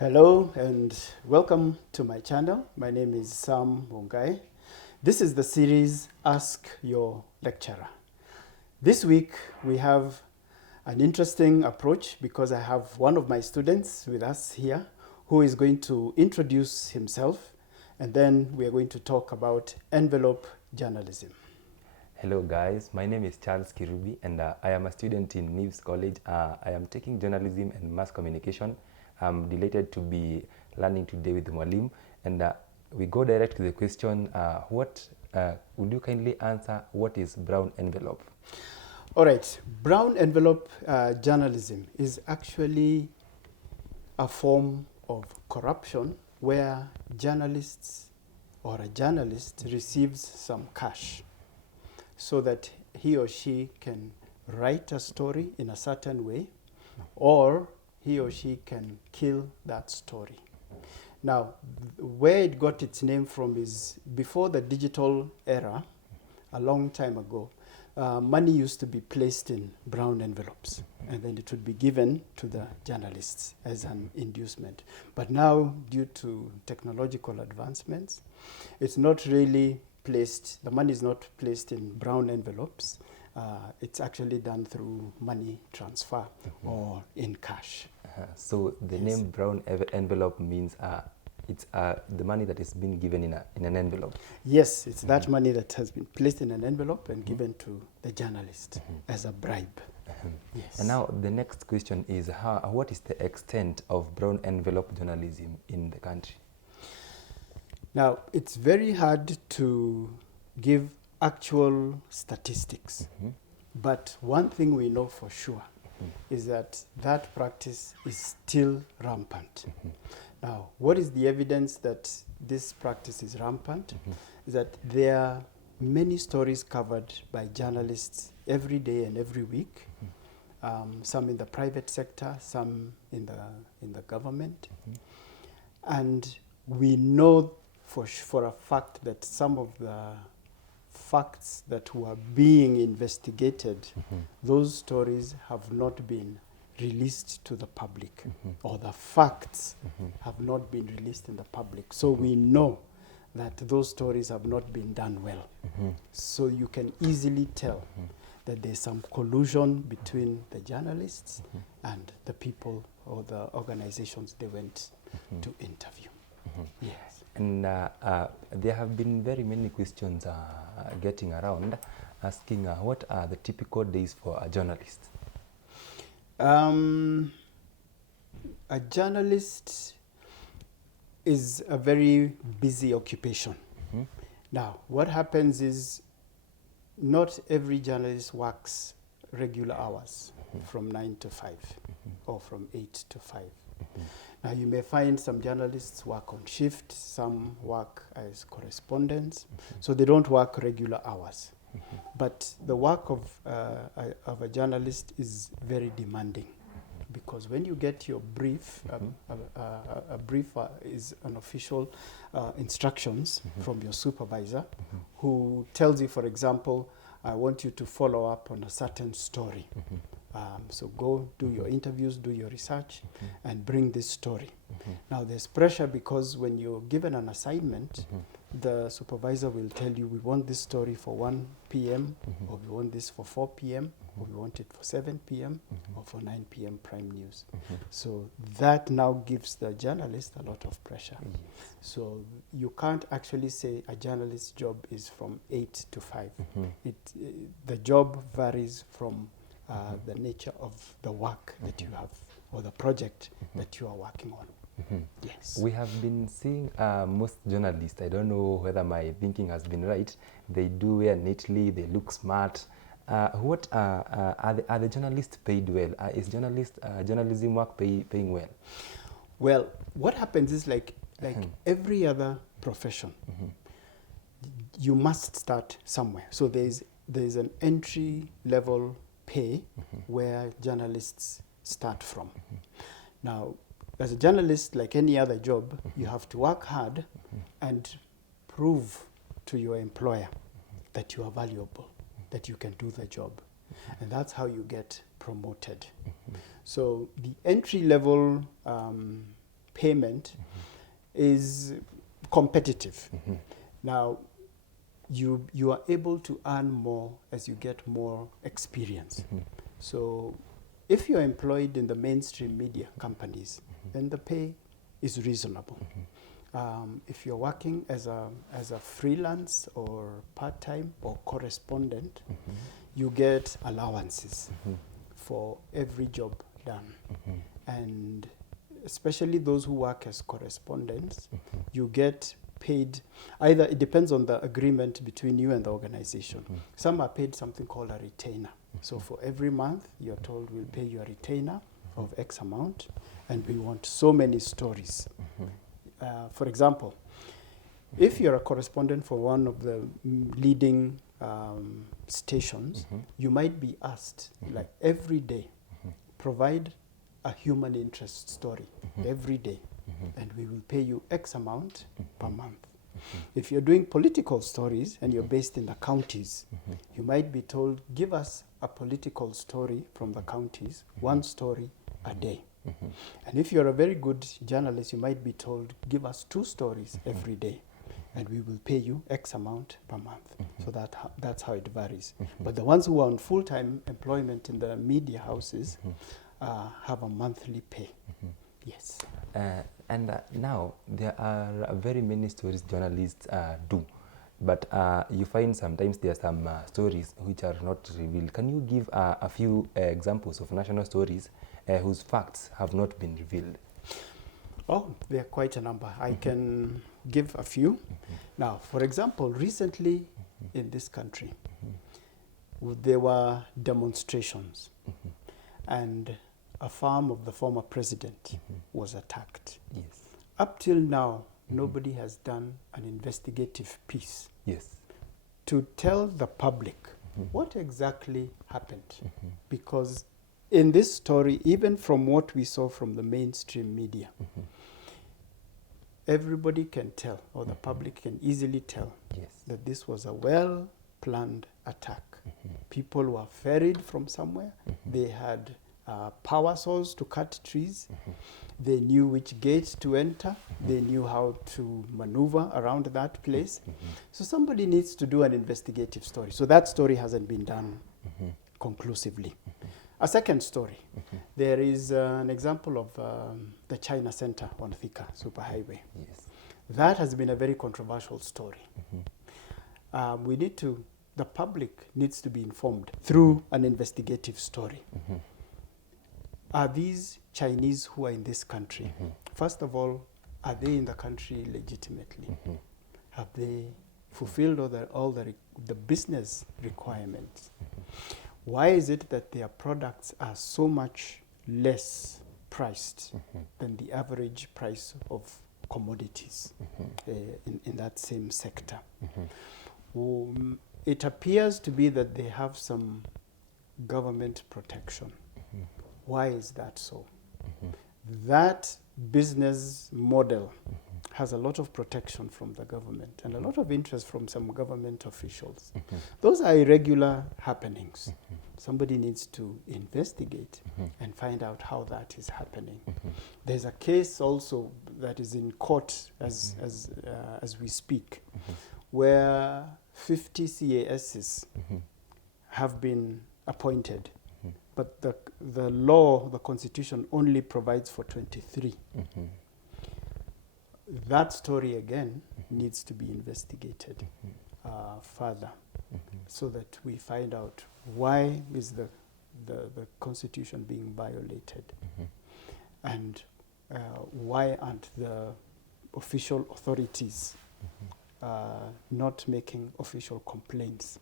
Hello and welcome to my channel. My name is Sam Mungai. This is the series Ask Your Lecturer. This week we have an interesting approach because I have one of my students with us here who is going to introduce himself, and then we are going to talk about envelope journalism. Hello guys, my name is Charles Kirubi and I am a student in Neves College. I am taking journalism and mass communication. I'm delighted to be learning today with Mwalim, and we go direct to the question, would you kindly answer what is brown envelope? All right, brown envelope journalism is actually a form of corruption where journalists or a journalist receives some cash so that he or she can write a story in a certain way, or he or she can kill that story. Now, where it got its name from is before the digital era, a long time ago, money used to be placed in brown envelopes, and then it would be given to the journalists as an inducement. But now, due to technological advancements, it's not really placed, the money is not placed in brown envelopes. It's actually done through money transfer or in cash. So the name brown envelope means it's the money that is being given in an envelope. Yes, it's that money that has been placed in an envelope and given to the journalist as a bribe. Yes. And now the next question is, what is the extent of brown envelope journalism in the country? Now, it's very hard to give actual statistics, but one thing we know for sure is that that practice is still rampant. Now, what is the evidence that this practice is rampant? Is that there are many stories covered by journalists every day and every week, some in the private sector, some in the government, and we know for a fact that some of the facts that were being investigated, those stories have not been released to the public, or the facts have not been released in the public. So we know that those stories have not been done well. So you can easily tell that there's some collusion between the journalists and the people or the organizations they went to interview. Yes. And there have been very many questions getting around asking what are the typical days for a journalist? A journalist is a very busy occupation. Now, what happens is not every journalist works regular hours from 9 to 5 or from 8 to 5. Now, you may find some journalists work on shift, some work as correspondents, so they don't work regular hours. But the work of a journalist is very demanding, because when you get your brief, a brief is an official instructions from your supervisor who tells you, for example, I want you to follow up on a certain story. So go do your interviews, do your research, and bring this story. Now there's pressure because when you're given an assignment, the supervisor will tell you, we want this story for 1 p.m., or we want this for 4 p.m., or we want it for 7 p.m., or for 9 p.m. prime news. So that now gives the journalist a lot of pressure. So you can't actually say a journalist's job is from 8 to 5. The job varies from the nature of the work that you have, or the project that you are working on. Yes. We have been seeing most journalists, I don't know whether my thinking has been right, they do wear neatly, they look smart. Are the journalists paid well? Is journalism work paying well? Well, what happens is like every other profession, you must start somewhere. So there's an entry level pay where journalists start from. Now, as a journalist, like any other job, you have to work hard and prove to your employer that you are valuable, that you can do the job. And that's how you get promoted. So the entry level payment is competitive. Now, you are able to earn more as you get more experience. So if you're employed in the mainstream media companies, then the pay is reasonable. If you're working as a freelance or part-time or correspondent, you get allowances for every job done. And especially those who work as correspondents, you get paid, either it depends on the agreement between you and the organization. Some are paid something called a retainer. So for every month, you're told we'll pay you a retainer of X amount, and we want so many stories. For example, if you're a correspondent for one of the leading stations, you might be asked, like every day, provide a human interest story every day, and we will pay you X amount per month. If you're doing political stories and you're based in the counties, you might be told, give us a political story from the counties, one story a day. And if you're a very good journalist, you might be told, give us 2 stories every day, and we will pay you X amount per month. So that's how it varies. But the ones who are on full-time employment in the media houses have a monthly pay. Yes. And now, there are very many stories journalists do. But you find sometimes there are some stories which are not revealed. Can you give a few examples of national stories whose facts have not been revealed? Oh, there are quite a number. I can give a few. Now, for example, recently in this country, there were demonstrations, and a farm of the former president was attacked. Yes. Up till now, nobody has done an investigative piece to tell the public what exactly happened. Because in this story, even from what we saw from the mainstream media, everybody can tell, or the public can easily tell, that this was a well-planned attack. People were ferried from somewhere. They had power saws to cut trees. They knew which gate to enter. They knew how to maneuver around that place. So somebody needs to do an investigative story. So that story hasn't been done conclusively. A second story, there is an example of the China Center on Thika Superhighway. That has been a very controversial story. The public needs to be informed through an investigative story. Are these Chinese who are in this country? First of all, are they in the country legitimately? Have they fulfilled all the business requirements? Why is it that their products are so much less priced than the average price of commodities in that same sector? It appears to be that they have some government protection. Why is that so? That business model has a lot of protection from the government and a lot of interest from some government officials. Those are irregular happenings. Somebody needs to investigate and find out how that is happening. There's a case also that is in court as we speak, where 50 CASs have been appointed. But the law, the constitution, only provides for 23. That story, again, needs to be investigated further so that we find out why is the constitution being violated and why aren't the official authorities not making official complaints.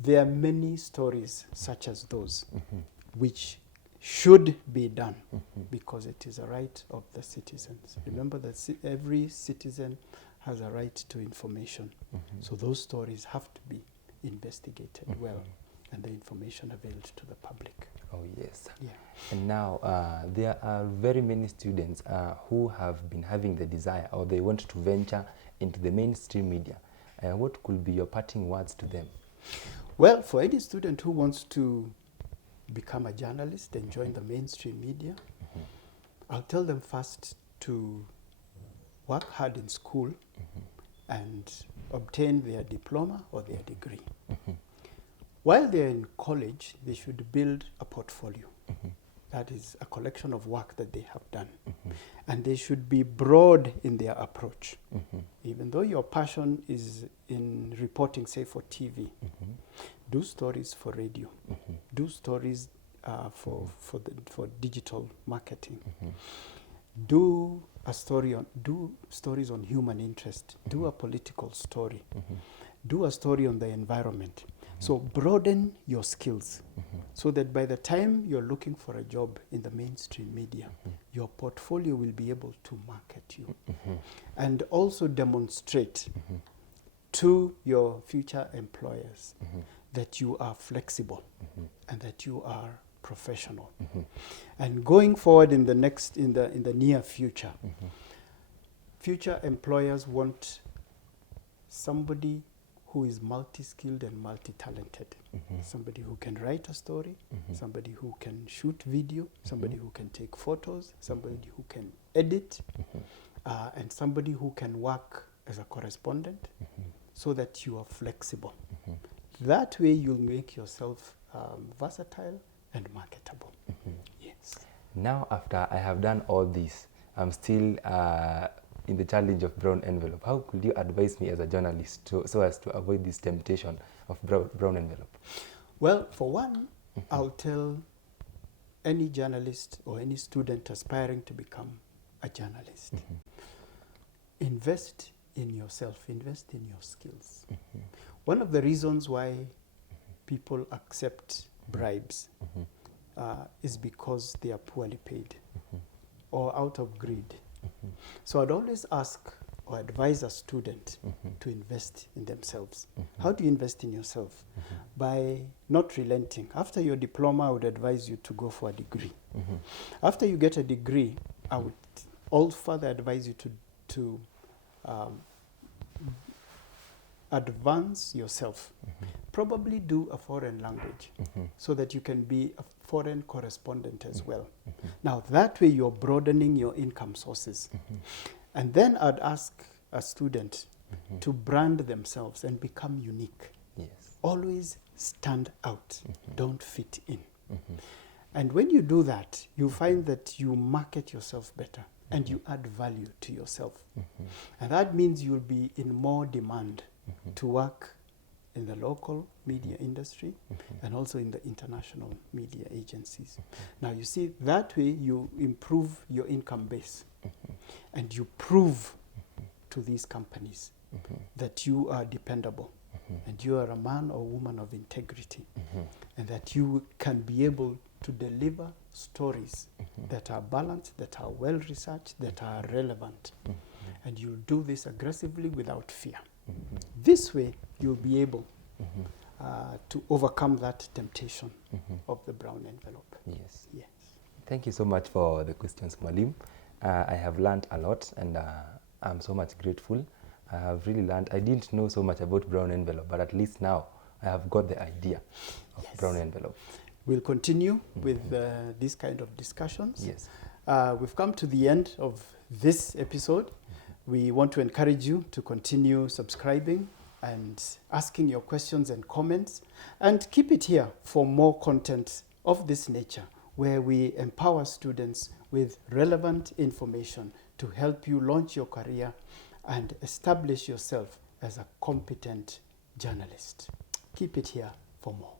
There are many stories such as those which should be done because it is a right of the citizens. Remember that every citizen has a right to information. So those stories have to be investigated well and the information availed to the public. Oh, yes. Yeah. And now there are very many students who have been having the desire or they want to venture into the mainstream media. What could be your parting words to them? Well, for any student who wants to become a journalist and join the mainstream media, I'll tell them first to work hard in school and obtain their diploma or their degree. While they're in college, they should build a portfolio. That is a collection of work that they have done. And they should be broad in their approach. Even though your passion is in reporting, say, for TV, do stories for radio, do stories for digital marketing, do stories on human interest, do a political story, do a story on the environment. So broaden your skills so that by the time you're looking for a job in the mainstream media, your portfolio will be able to market you. And also demonstrate to your future employers that you are flexible and that you are professional. And going forward in the near future, future employers want somebody who is multi-skilled and multi-talented. Somebody who can write a story, somebody who can shoot video, somebody who can take photos, somebody who can edit, and somebody who can work as a correspondent, so that you are flexible. That way you'll make yourself versatile and marketable. Yes. Now, after I have done all this, I'm still in the challenge of brown envelope. How could you advise me as a journalist so as to avoid this temptation of brown envelope? Well, for one, I'll tell any journalist or any student aspiring to become a journalist, invest in yourself, invest in your skills. One of the reasons why people accept bribes is because they are poorly paid or out of greed. So I'd always ask or advise a student to invest in themselves. How do you invest in yourself? By not relenting. After your diploma, I would advise you to go for a degree. After you get a degree, I would all further advise you to advance yourself. Probably do a foreign language so that you can be a foreign correspondent as well. Now, that way you're broadening your income sources. And then I'd ask a student to brand themselves and become unique. Yes. Always stand out. Don't fit in. And when you do that, you find that you market yourself better and you add value to yourself. And that means you'll be in more demand to work in the local media industry and also in the international media agencies. Now, you see, that way you improve your income base and you prove to these companies that you are dependable and you are a man or woman of integrity and that you can be able to deliver stories that are balanced, that are well researched, that are relevant. And you'll do this aggressively without fear. This way, you'll be able to overcome that temptation of the brown envelope. Yes. Yes. Thank you so much for the questions, Mwalim. I have learned a lot and I'm so much grateful. I have really learned. I didn't know so much about brown envelope, but at least now I have got the idea of brown envelope. We'll continue with these kind of discussions. Yes. We've come to the end of this episode. We want to encourage you to continue subscribing and asking your questions and comments, and keep it here for more content of this nature, where we empower students with relevant information to help you launch your career and establish yourself as a competent journalist. Keep it here for more.